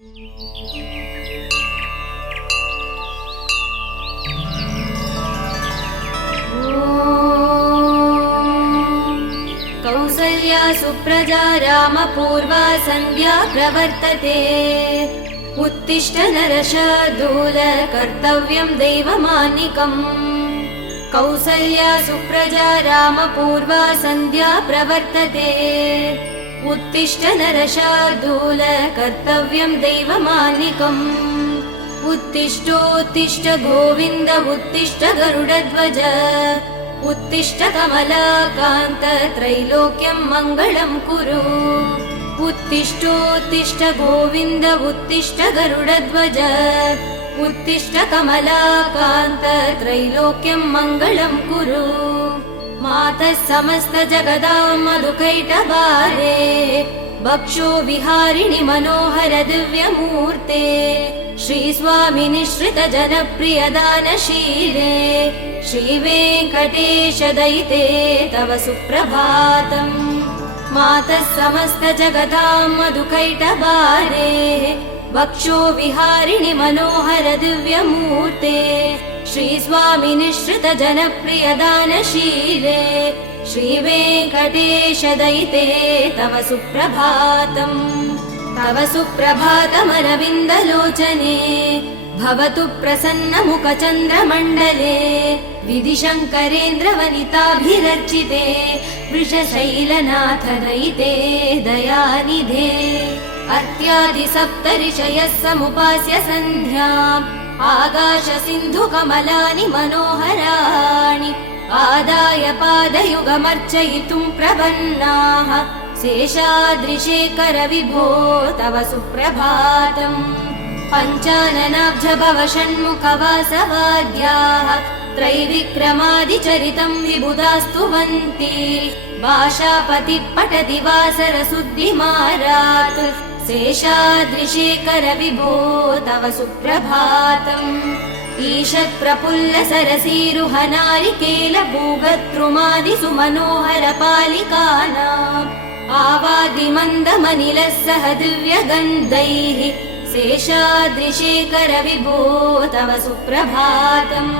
कौसल्या सुप्रजा रामपूर्वा सन्ध्या प्रवर्तते। उत्तिष्ठ नरशार्दूल कर्तव्यं दैवमानिकम्। कौसल्या सुप्रजा रामपूर्वा सन्ध्या प्रवर्तते। उत्तिष्ठ नरशार्दूल कर्तव्यं दैवमानिकम्। उत्तिष्ठोत्तिष्ठ गोविन्द उत्तिष्ठ गरुडध्वज। उत्तिष्ठ कमलाकान्त त्रैलोक्यं मङ्गलं कुरु। उत्तिष्ठोत्तिष्ठ गोविन्द उत्तिष्ठ गरुडध्वज। उत्तिष्ठ कमलाकान्त त्रैलोक्यं मङ्गलं कुरु। मातः समस्त जगदां मधुकैटभारे। वक्षो विहारिणि मनोहर दिव्यमूर्ते। श्रीस्वामि निःश्रित जनप्रिय दानशीले। श्रीवेङ्कटेश दयिते तव सुप्रभातम्। मातः समस्त जगदां मधुकैटभारे। वक्षो विहारिणि मनोहर दिव्यमूर्ते। श्रीस्वामि निःश्रित जनप्रिय दानशीले। श्रीवेङ्कटेश दयिते तव सुप्रभातम्। तव सुप्रभातमरविन्दलोचने। भवतु प्रसन्नमुखचन्द्रमण्डले। विधिशङ्करेन्द्र वनिताभिरर्चिते। वृषशैलनाथ दयिते दयानिधे। अर्त्यादि सप्तऋषयः समुपास्य सन्ध्याम्। आकाश सिन्धु कमलानि मनोहराणि। आदाय पादयुगमर्चयितुं प्रपन्नाः। शेषाद्रिशेखर विभो तव सुप्रभातम्। पञ्चाननाब्ज भव षण्मुख वासवाद्याः। त्रैविक्रमादिचरितं विबुधास्तुवन्ति। भाषापतिः पठति वासरशुद्धिमारात्। शेषाद्रिशेखर विभो तव सुप्रभातम्। ईषत् प्रफुल्ल सरसीरुहनारिकेल भूगद्रुमादिसु मनोहर पालिकानाम्। आवादिमन्दमनिलः सह दिव्यगन्धैः। शेषाद्रिशेखर विभो तव सुप्रभातम्।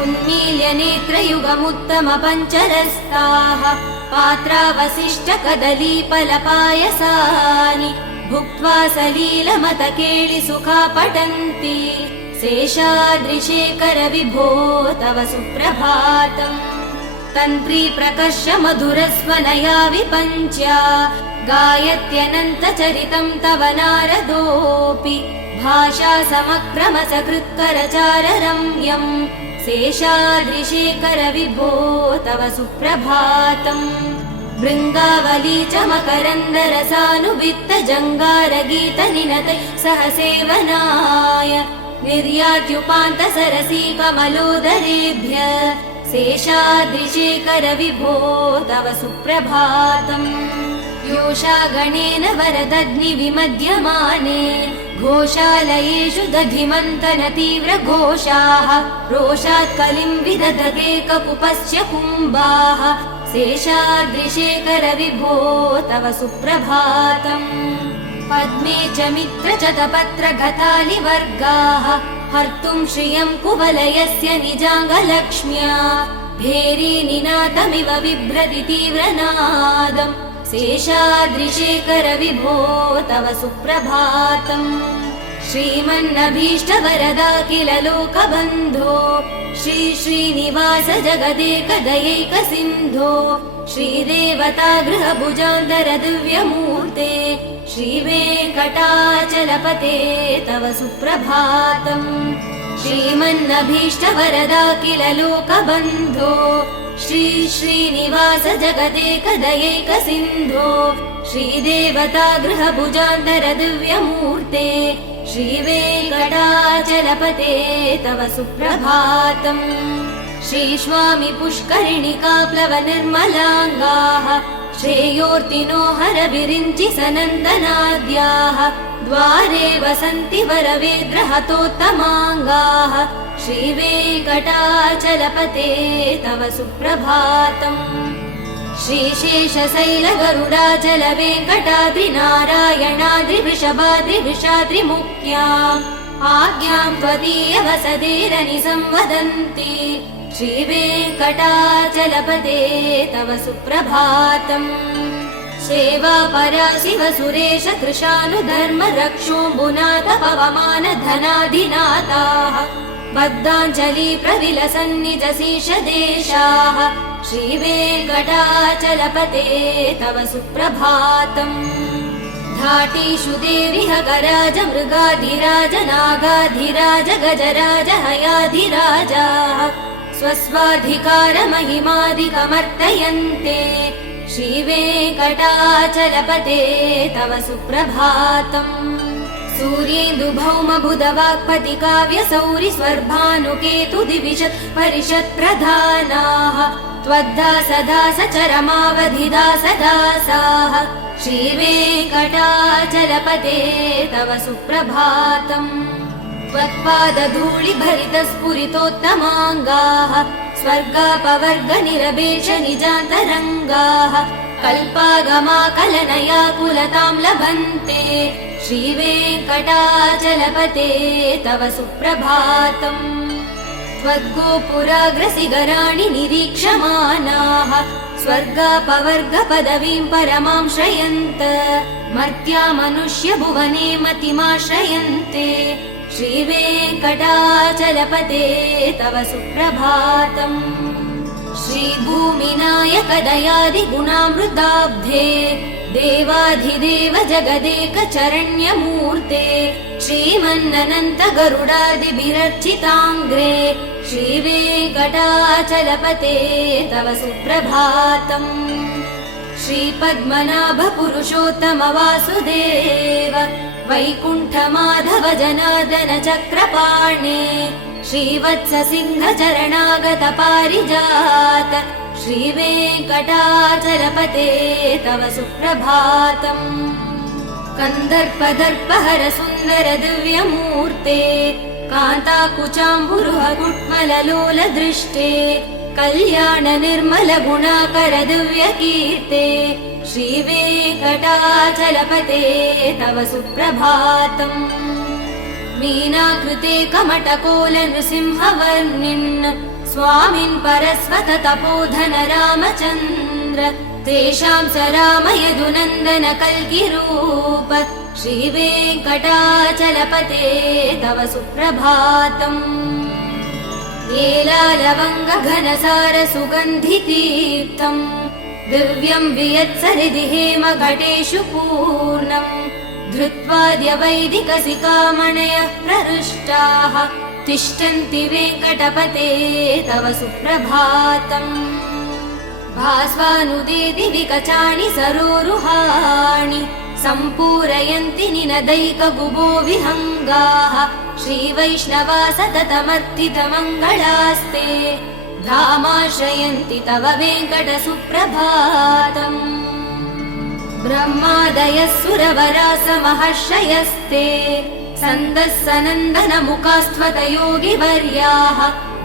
उन्मील्य नेत्रयुगमुत्तम पञ्चरस्ताः। पात्रावशिष्ट कदलीफलपायसानि। भुक्त्वा सलीलमतकेळि सुखा पठन्ति। शेषाद्रिशेखर विभो तव सुप्रभातम्। तन्त्री प्रकर्ष मधुरस्वनया विपञ्च्या। गायत्यनन्तचरितं तव नारदोऽपि। भाषा समक्रम सकृत्करचार रम्यम्। शेषाद्रिशेखर विभो तव सुप्रभातम्। भृङ्गावली च मकरन्दरसानुवित्त जङ्गारगीत निनतैः सह सेवनाय। निर्यात्युपान्त सरसी कमलोदरेभ्य। शेषाद्रिशेखर विभो तव सुप्रभातम्। योषा गणेन वरदग्नि विमध्यमाने। घोषालयेषु दधिमन्तन तीव्र घोषाः। रोषात् कलिं विदधते ककुपस्य कुम्भाः। शेषाद्रिशेखर विभो तव सुप्रभातम्। पद्मे च मित्र च तपत्र गतालिवर्गाः। हर्तुं श्रियं कुवलयस्य निजाङ्गलक्ष्म्या। भेरी निनादमिव बिभ्रति तीव्रनादम्। शेषाद्रिशेखर विभो तव सुप्रभातम्। श्रीमन्नभीष्टवरदाखिल लोकबन्धो। श्री श्रीनिवास जगदेकदयैक सिन्धो। श्रीदेवता गृहभुजान्तर दिव्यमूर्ते। श्रीवेङ्कटाचलपते तव सुप्रभातम्। श्रीमन्नभीष्टवरदाखिल लोकबन्धो। श्री श्रीनिवास जगदेकदयैक सिन्धो। श्रीदेवता गृहभुजान्तर दिव्यमूर्ते। श्रीवेङ्कटाचलपते तव सुप्रभातम्। श्रीस्वामि पुष्करिणिका प्लव निर्मलाङ्गाः। श्रेयोर्तिनो हर विरिञ्चि सनन्दनाद्याः। द्वारे वसन्ति वरवेद्रहतोत्तमाङ्गाः। श्रीवेङ्कटाचलपते तव सुप्रभातम्। श्रीशेषशैलगरुडाचल वेङ्कटाद्रिनारायणाद्रिवृषभाद्रिवृषाद्रिमुख्याम् आज्ञां त्वदीय वसतेरनिसंवदन्ति श्रीवेङ्कटाचलपते तव सुप्रभातम् सेवा परा शिव सुरेश कृशानुधर्म रक्षोऽम्बुनाथ पवमान धनाधिनाथाः बद्धाञ्जलि प्रविलसन्निजशीष देशाः श्रीवेङ्कटाचलपते तव सुप्रभातम् धाटीषु देविह गराज मृगाधिराज नागाधिराज गजराज हयाधिराजाः स्वस्वाधिकार महिमादिकमर्तयन्ते श्रीवेङ्कटाचलपते तव सुप्रभातम् सूर्येन्दुभौम बुधवाक्पति काव्य सौरि स्वर्भानुकेतु दिविशत् परिषत् प्रधानाः त्वद्दासदास चरमावधिदासदासाः श्रीवेङ्कटाचलपते तव सुप्रभातम् त्वत्पादधूलिभरितस्फुरितोत्तमाङ्गाः स्वर्गापवर्ग निरपेक्ष निजान्तरङ्गाः कल्पागमाकलनया कुलतां लभन्ते श्रीवेङ्कटाचलपते तव सुप्रभातम् त्वद्गोपुराग्रसिगराणि निरीक्षमाणाः स्वर्गापवर्ग पदवीं परमां श्रयन्त मर्त्या मनुष्य भुवने मतिमाश्रयन्ते श्रीवेङ्कटाचलपते तव सुप्रभातम् श्रीभूमिनायक दयादिगुणामृताब्धे देवाधिदेव जगदेक चरण्यमूर्ते श्रीमन्ननन्त गरुडादिभिरर्चिताङ्ग्रे श्रीवेङ्कटाचलपते तव सुप्रभातम् श्रीपद्मनाभ पुरुषोत्तम वासुदेव वैकुण्ठ माधव जनार्दन चक्रपाणे श्रीवत्स सिंह चरणागत पारिजात श्रीवेङ्कटाचलपते तव सुप्रभातम् कन्दर्पदर्पहर सुन्दर दिव्यमूर्ते कान्ताकुचाम्बुरुह कुट्मललोल दृष्टे कल्याण निर्मल गुणाकर दिव्यकीर्ते श्रीवेङ्कटाचलपते तव सुप्रभातम् मीनाकृते कमटकोल नृसिंहवर्णिन् स्वामिन् परस्वत तपोधन रामचन्द्र तेषां स राम यदुनन्दन कल्किरूप श्रीवेङ्कटाचलपते तव सुप्रभातम् येलालवङ्ग घनसार सुगन्धितीर्थम् दिव्यं वियत्सरिदि हेम घटेषु पूर्णम् धृत्वाद्य वैदिकसिकामणयः प्रहृष्टाः तिष्ठन्ति वेङ्कटपते तव सुप्रभातम् भास्वानुदेति विकचानि सरोरुहाणि सम्पूरयन्ति निनदैकगुबो विहङ्गाः श्रीवैष्णवा सततमर्थितमङ्गलास्ते धामाश्रयन्ति तव वेङ्कट सुप्रभातम् ब्रह्मादयः सुरवरास महर्षयस्ते सन्दः सनन्दन मुखास्त्वत योगिवर्याः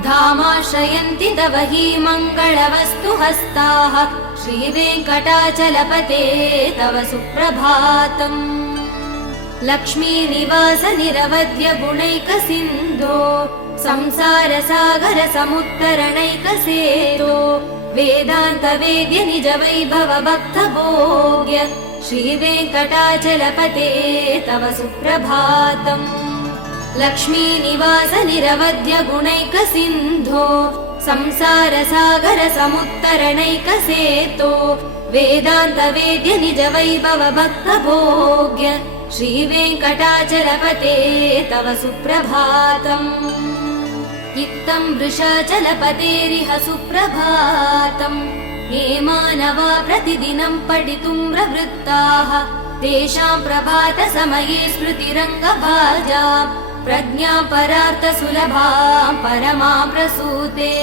धामाश्रयन्ति तव हि मङ्गलवस्तु हस्ताः श्रीवेङ्कटाचलपते तव सुप्रभातम् लक्ष्मीनिवास निरवध्य गुणैक सिन्धो संसार सागर समुत्तरणैकसेतो वेदान्त वेद्य निज वैभव भक्त भोग्य श्रीवेङ्कटाचलपते तव सुप्रभातम् लक्ष्मीनिवास निरवध्य गुणैक सिन्धो संसार सागर समुत्तरणैकसेतो वेदान्त वेद्य निज वैभव भक्त भोग्य श्रीवेङ्कटाचलपते तव सुप्रभातम् इत्थं वृषाचलपतेरिह सुप्रभातम् ये मानवा प्रतिदिनं पठितुं प्रवृत्ताः तेषां प्रभात समये स्मृतिरङ्गभाजा प्रज्ञा परार्थ सुलभां परमा प्रसूते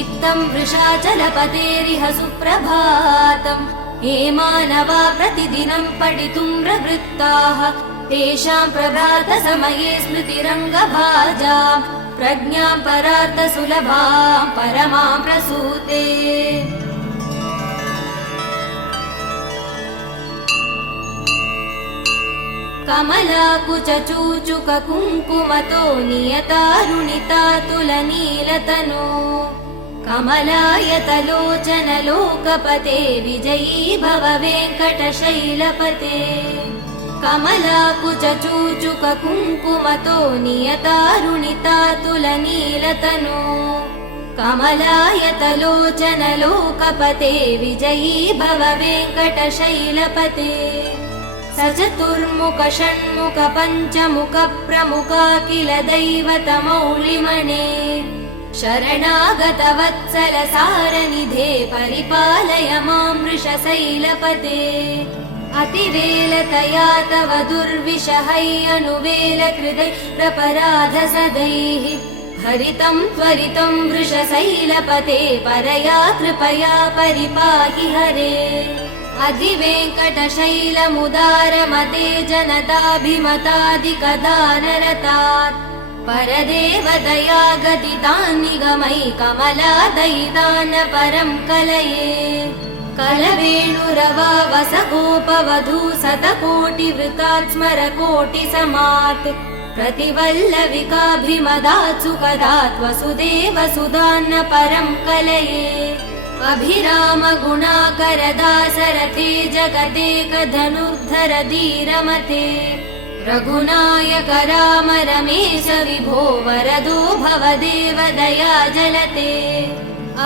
इत्थं वृषाचलपतेरिह सुप्रभातम् ये मानवा प्रतिदिनं पठितुं प्रवृत्ताः तेषां प्रभात समये स्मृतिरङ्गभाजा प्रज्ञां परार्थ सुलभां परमा प्रसूते। कमलाकुचूचुक कुङ्कुमतो नियतारुणितातुलनीलतनो कमलायतलोचन लोकपते विजयी भव वेङ्कटशैलपते कमलाकुचूचुक कुङ्कुमतो नियतारुणितातुलनीलतनो कमलायतलोचन लोकपते विजयी भव वेङ्कटशैलपते सचतुर्मुख षण्मुख पञ्चमुख प्रमुखाखिल दैवतमौलिमणे शरणागतवत्सल सारनिधे परिपालय मां वृषशैलपते अतिवेलतया तव दुर्विषहैरनुवेलकृदै प्रपराधसदैः हरितं त्वरितं वृषशैलपते परया कृपया परिपाहि हरे अधिवेङ्कटशैलमुदारमते जनताभिमतादिकदानरतात् परदेवदया गदितान् निगमै कमलादयितान् परं कलये कलवेणुरवावसगोपवधू शतकोटिवृतात् स्मरकोटिसमात् प्रतिवल्लविकाभिमदात् सुखदात् वसुदेवसुधान्न परं कलये अभिराम गुणाकरदासरथे जगदेकधनुर्धर धीरमते रघुनायक राम रमेश विभो वरदो भवदेव दया जलते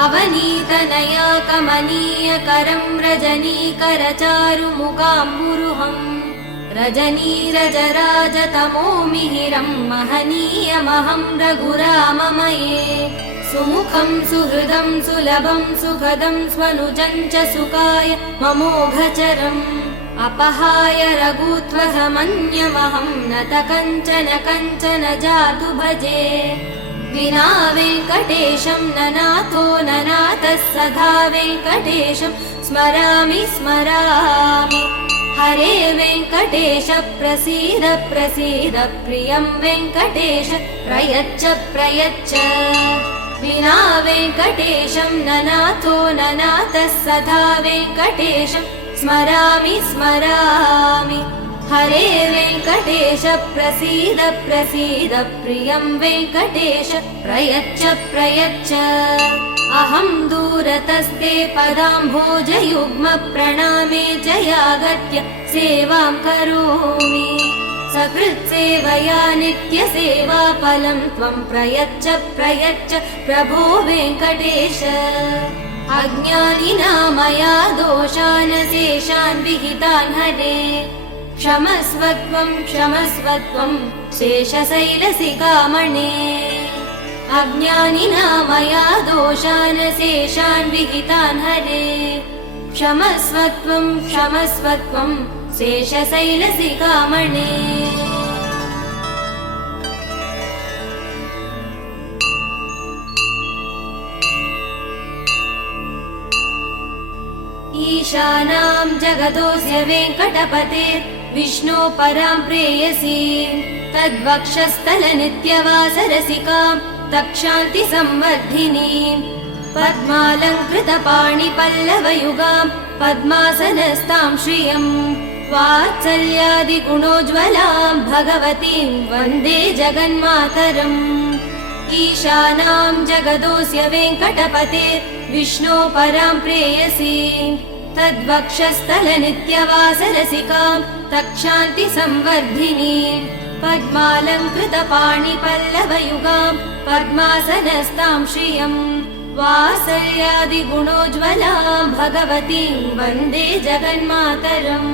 अवनीतनया कमनीयकरं रजनीकरचारुमुकाम्बुरुहं रजनीरजराजतमो मिहिरं महनीयमहं रघुराममये सुमुखं सुहृदं सुलभं सुखदं स्वनुजं च सुखाय ममोघचरम् अपहाय रघुत्वहमन्यमहं नत कञ्चन कञ्चन जातु भजे विना वेङ्कटेशं ननाथो ननाथः सदा वेङ्कटेशं स्मरामि स्मरामि हरे वेङ्कटेश प्रसीद प्रसीद प्रियं वेङ्कटेश प्रयच्छ प्रयच्छ विना वेङ्कटेशं ननाथो ननाथः सदा वेङ्कटेशं स्मरामि स्मरामि हरे वेङ्कटेश प्रसीद प्रसीद प्रियं वेङ्कटेश प्रयच्छ प्रयच्छ अहं दूरतस्ते पदाम्भोजयुग्म प्रणामे च यागत्य सेवां करोमि सकृत्सेवया नित्यसेवाफलं त्वं प्रयच्छ प्रयच्छ प्रभो वेङ्कटेश अज्ञानिना मया दोषान् शेषान् विहितान् हरे क्षमस्व त्वं शेषशैलशिखामणे अज्ञानिना मया दोषान् शेषान् विहितान् हरे क्षमस्व त्वं शेषशैलशिखामणे ईशानां जगदोऽस्य वेङ्कटपते विष्णो परां प्रेयसी तद्वक्षस्थलनित्यवासरसिकां तक्षान्ति संवर्धिनीं पद्मालङ्कृतपाणिपल्लवयुगां पद्मासनस्तां श्रियं वात्सल्यादिगुणोज्ज्वलां भगवतीं वन्दे जगन्मातरम् ईशानां जगदोऽस्य वेङ्कटपते विष्णो परां प्रेयसी तद्वक्षस्थलनित्यवासरसिकां तक्षान्ति संवर्धिनीं पद्मालङ्कृतपाणिपल्लवयुगां पद्मासनस्तां श्रियं वात्सल्यादिगुणोज्ज्वलां भगवतीं वन्दे जगन्मातरम्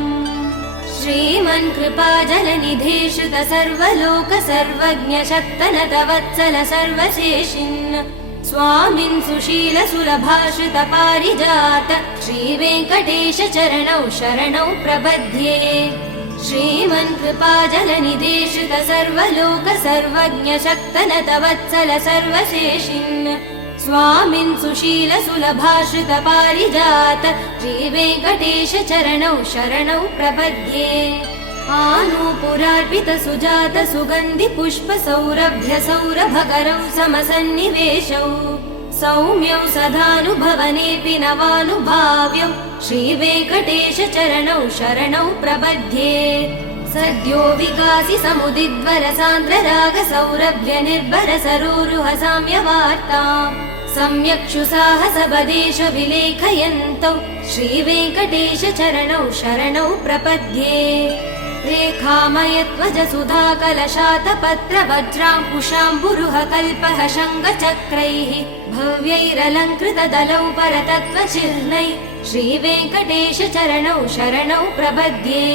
श्रीमन्कृपाजलनिधे श्रुत सर्वलोक सर्वज्ञ शक्तनतवत्सल सर्वशेषिन् स्वामिन् सुशील सुलभाश्रित पारिजात श्रीवेङ्कटेश चरणौ शरणौ प्रपद्ये श्रीमन्कृपाजलनिधे श्रुत सर्वलोक सर्वज्ञ शक्तनतवत्सल सर्वशेषिन् स्वामिन् सुशील सुलभाश्रित पारिजात श्रीवेङ्कटेश चरणौ शरणौ प्रपद्ये आनूपुरार्पित सुजात सुगन्धि पुष्प सौरभ्य सौरभकरौ समसन्निवेशौ सौम्यौ सदानुभवनेऽपि नवानुभाव्यौ श्रीवेङ्कटेश चरणौ शरणौ प्रपद्ये सद्यो विकासि समुदिद्वर सान्द्र राग सौरभ्य निर्भर सरोरुह साम्यवार्ताम् सम्यक्षु साहस बदेश विलेखयन्तौ श्रीवेङ्कटेश चरणौ शरणौ प्रपद्ये रेखामयध्वज सुधा कलशातपत्र वज्राङ्कुशाम्बुरुह कल्पः शङ्खचक्रैः भव्यैरलङ्कृत दलौ परतत्त्वचिह्नैः श्रीवेङ्कटेश चरणौ शरणौ प्रपद्ये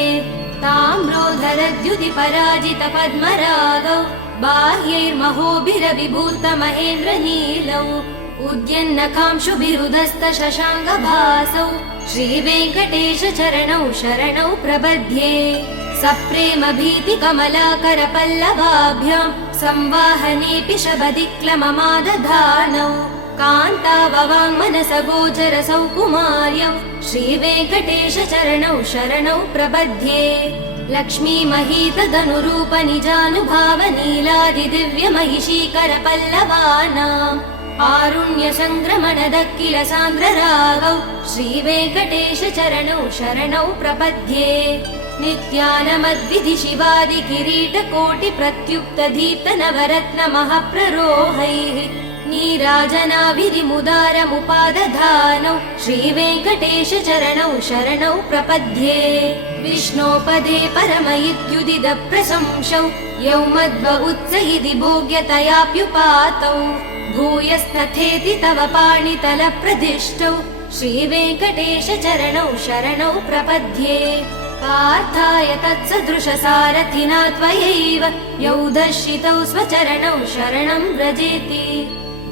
ताम्रोधरद्युति पराजित पद्मरागौ बाह्यैर्महोभिरविभूत महेन्द्र नीलौ उद्यन्नकांशुभिरुदस्त शशाङ्गभासौ श्रीवेङ्कटेश चरणौ शरणौ प्रपद्ये सप्रेम भीति कमलाकर पल्लवाभ्यां संवाहनेऽपि शबदिक्लममादधानौ कान्ताववाङ्मनस गोचर सौकुमार्यौ श्रीवेङ्कटेश चरणौ शरणौ प्रपद्ये लक्ष्मी महीतदनुरूप निजानुभाव नीलादिदिव्य महिषीकर पल्लवानाम् आरुण्य संक्रमण दक्किल सान्द्र रागौ श्रीवेङ्कटेश चरणौ शरणौ प्रपद्ये नित्यानमद्विधि शिवादि किरीट कोटि प्रत्युक्त दीप्त नवरत्न महाप्ररोहैः नीराजनाभिरिमुदारमुपादधानौ श्रीवेङ्कटेश चरणौ शरणौ प्रपद्ये विष्णोपदे परम इत्युदित प्रशंसौ यौ मध्व उत्सहिति भोग्यतयाप्युपातौ भूयस्तथेति तव पाणितल प्रदिष्टौ श्रीवेङ्कटेश चरणौ शरणौ प्रपद्ये पार्थाय तत्सदृश सारथिना त्वयैव यौ दर्शितौ स्वचरणौ शरणं व्रजेति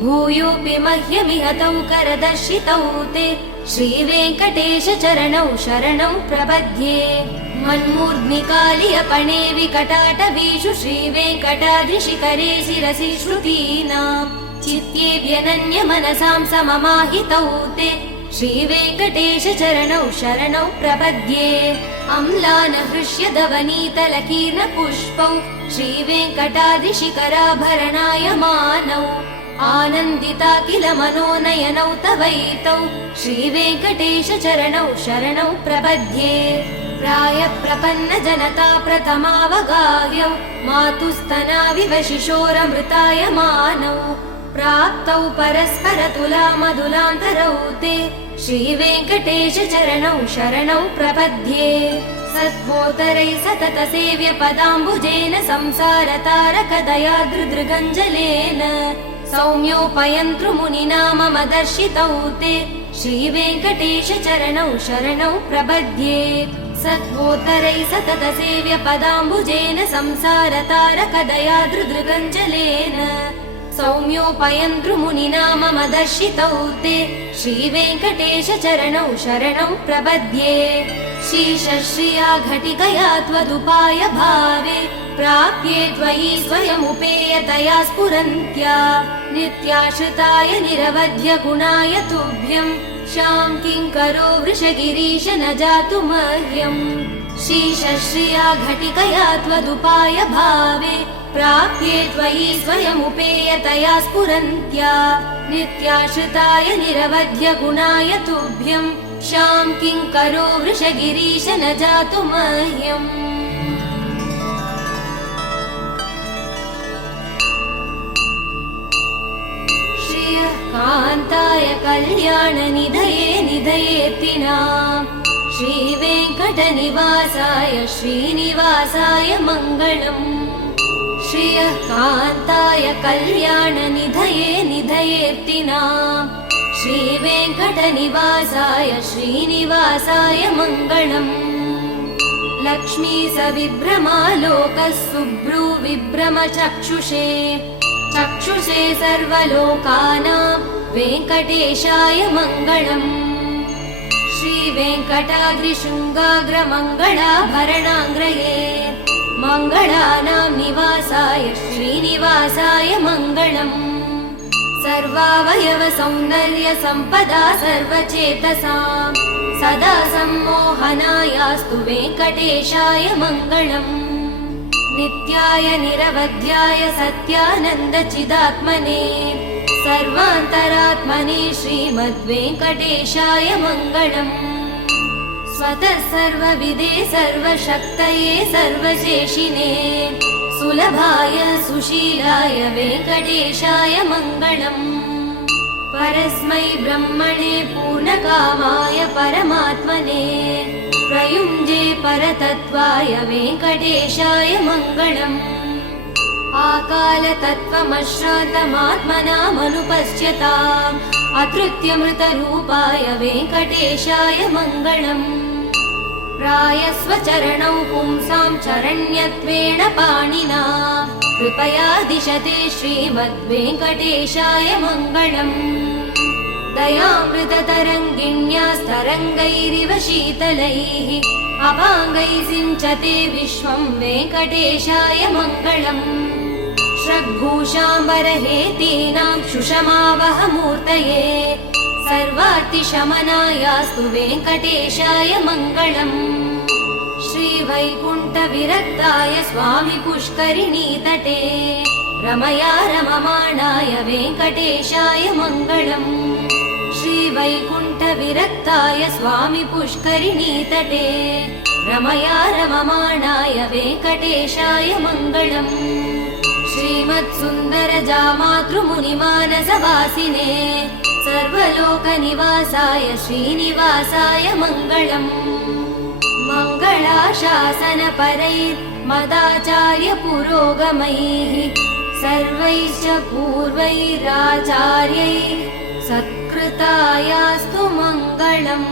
भूयोऽपि मह्यमिहतौ करदर्शितौ ते श्रीवेङ्कटेश चरणौ शरणौ प्रपद्ये मन्मूर्ध्निकालियपणे विकटाटवीषु श्रीवेङ्कटाद्रिशिखरे शिरसि श्रुतीनाम् चित्तेऽप्यनन्य मनसां सममाहितौ ते श्रीवेङ्कटेश चरणौ शरणौ प्रपद्ये अम्लान हृष्यदवनीतलकीर्ण पुष्पौ श्रीवेङ्कटाद्रिशिखराभरणायमानौ आनन्दिता किल मनोनयनौ तवैतौ श्रीवेङ्कटेश चरणौ शरणौ प्रपद्ये प्रायप्रपन्न जनता प्रथमावगाह्यौ मातुस्तनाविव शिशोरमृतायमानौ प्राप्तौ परस्पर तुला मधुलान्तरौ ते श्रीवेङ्कटेश चरणौ शरणौ प्रपद्ये सत्वोत्तरै सतत सेव्य पदाम्बुजेन संसार तारक दयादृदृगञ्जलेन सौम्योपयन्तृमुनिना मम दर्शितौ ते श्रीवेङ्कटेश चरणौ शरणौ प्रपद्ये सत्वोत्तरै सतत सेव्य पदाम्बुजेन संसार तारक दयादृदृगञ्जलेन सौम्योपयन्तृमुनिना मम दर्शितौ ते श्रीवेङ्कटेश चरणौ शरणौ प्रपद्ये शीशश्रिया घटिकया त्वदुपाय भावे प्राप्ये त्वयि स्वयमुपेयतया स्फुरन्त्या नित्याश्रिताय निरवध्य गुणाय तुभ्यं शां किङ्करो वृषगिरीश न जातु मह्यम् शीशश्रिया घटिकया त्वदुपाय भावे प्राप्ये त्वयि स्वयमुपेयतया स्फुरन्त्या नित्याश्रिताय निरवध्य गुणाय तुभ्यं शां किङ्करो वृषगिरीश न जातु मह्यम् श्रियः कान्ताय कल्याणनिधये निधयेतिनाम् श्रीवेङ्कटनिवासाय श्रीनिवासाय मङ्गलम् श्रियः कान्ताय कल्याणनिधये निधयेतिनाम् श्रीवेङ्कटनिवासाय श्रीनिवासाय मङ्गलम् लक्ष्मी सविभ्रमालोकः सुभ्रू विभ्रम चक्षुषे चक्षुषे सर्वलोकानां वेङ्कटेशाय मङ्गलम् श्रीवेङ्कटाद्रिशृङ्गाग्रमङ्गलाभरणाङ्ग्रये मङ्गलानां निवासाय श्रीनिवासाय मङ्गलम् सर्वावयव सौन्दर्य सम्पदा सर्वचेतसां सदा सम्मोहनायास्तु वेङ्कटेशाय मङ्गलम् नित्याय निरवध्याय सत्यानन्द चिदात्मने सर्वान्तरात्मने श्रीमद्वेङ्कटेशाय मङ्गलम् स्वतः सर्वविदे सर्वशक्तये सर्वशेषिने सुलभाय सुशीलाय वेङ्कटेशाय मङ्गलम् परस्मै ब्रह्मणे पूर्णकामाय परमात्मने प्रयुञ्जे परतत्त्वाय वेङ्कटेशाय मङ्गलम् आकालतत्त्वमश्रान्तमात्मनामनुपश्यताम् अतृत्यमृतरूपाय वेङ्कटेशाय मङ्गलम् प्रायस्वचरणौ पुंसां चरण्यत्वेन पाणिना कृपया दिशते श्रीमद्वेङ्कटेशाय मङ्गलम् दयामृततरङ्गिण्यास्तरङ्गैरिव शीतलैः अपाङ्गैः सिञ्चते विश्वं वेङ्कटेशाय मङ्गलम् श्रग्भूषाम्बरहेतीनां सुषमावहमूर्तये सर्वातिशमनायास्तु वेङ्कटेशाय मङ्गलम् श्रीवैकुण्ठविरक्ताय स्वामि पुष्करिणीतटे रमया रममाणाय वेङ्कटेशाय मङ्गलम् श्रीवैकुण्ठविरक्ताय स्वामि पुष्करिणीतटे रमया रममाणाय वेङ्कटेशाय मङ्गलम् श्रीमत्सुन्दरजामातृमुनिमानसवासिने सर्वलोकनिवासाय श्रीनिवासाय मङ्गलम् मङ्गलाशासनपरैर्मदाचार्यपुरोगमैः सर्वैश्च पूर्वैराचार्यैः सत्कृतायास्तु मङ्गलम्।